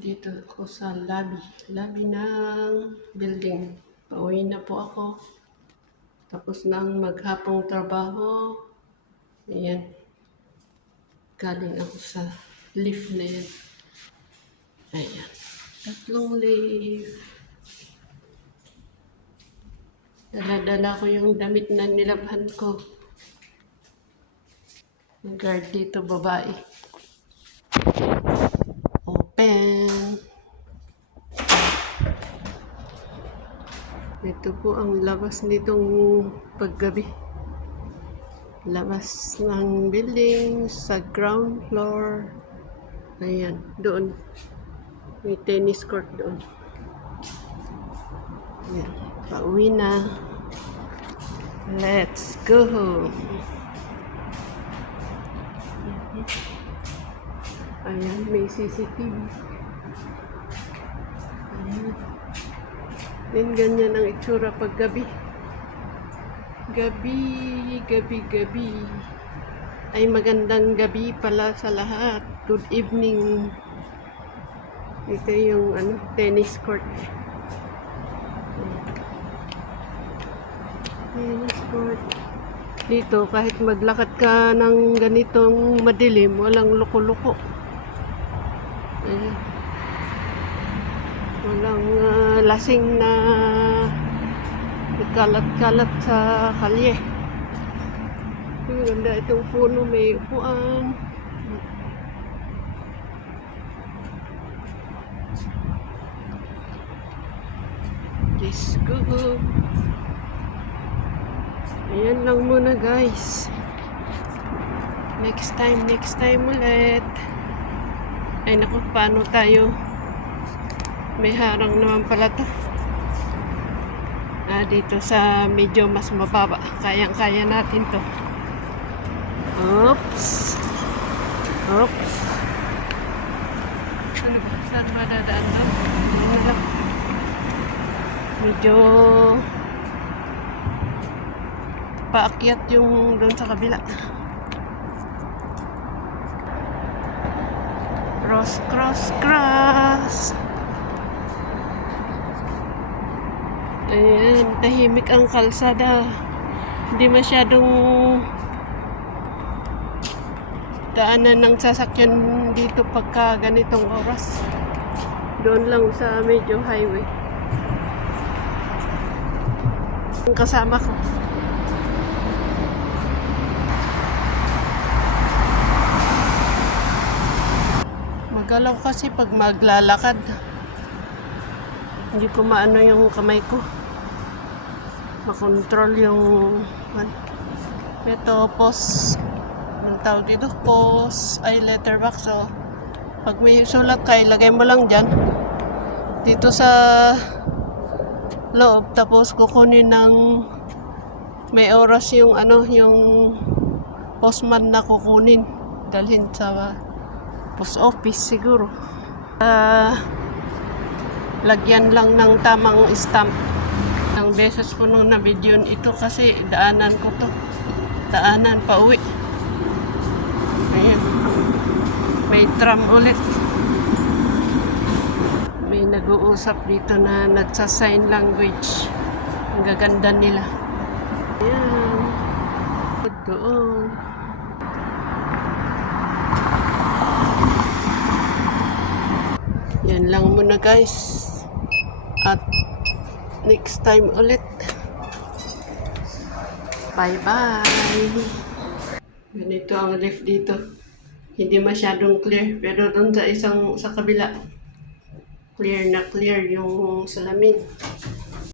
Dito ako sa lobby ng building. Pauwi na po ako. Tapos nang maghapong trabaho. Ayan. Galing ako sa lift na yan. Ayan. 3 lift. Dala-dala ko yung damit na nilabhan ko. Yung guard dito, babae. Open. Ito po ang labas nitong paggabi. Labas ng building sa ground floor. Ayan, doon. May tennis court doon. Ayan, pauwi na. Let's go home. Ayan, may CCTV. Ayan. Then ganyan ang itsura pag gabi. Gabi. Ay magandang gabi pala sa lahat. Good evening. Ito yung tennis court. Tennis court. Dito kahit maglakad ka ng ganitong madilim, walang loko-loko. Ayan. Walang lasing na kalat-kalat sa kalye. Ang ganda itong puno, may upuan. Let's go. Ayan lang muna guys. Next time ulit. Ay naku, paano tayo? May harang naman pala to. Dito sa medyo mas mababa. Kayang-kaya natin to. Oops. Ano ba? Saan ba dadaan to? Ano lang? Medyo paakyat yung doon sa kabila. Cross. Ayan, tahimik ang kalsada. Hindi masyadong daanan ng sasakyan dito pagka ganitong oras. Doon lang sa medyo highway. Ang kasama ko. Magalaw kasi pag maglalakad. Hindi ko maano yung kamay ko. Makontrol yung ito, post. Anong tawag dito? Post ay letterbox. So, pag may sulat ka, ilagay mo lang dyan. Dito sa loob. Tapos kukunin ng may oras yung yung postman na kukunin. Dalhin sa post office siguro. Lagyan lang ng tamang stamp. Ang beses ko nung na-video ito kasi daanan ko to. Daanan pa uwi. Ayan. May tram ulit. May nag-uusap dito na nagsa-sign language. Ang gaganda nila. Ayan. Doon. Yan lang muna guys. At next time ulit. Bye-bye. Ganito ang lift dito. Hindi masyadong clear. Pero doon sa kabila, clear na clear yung salamin.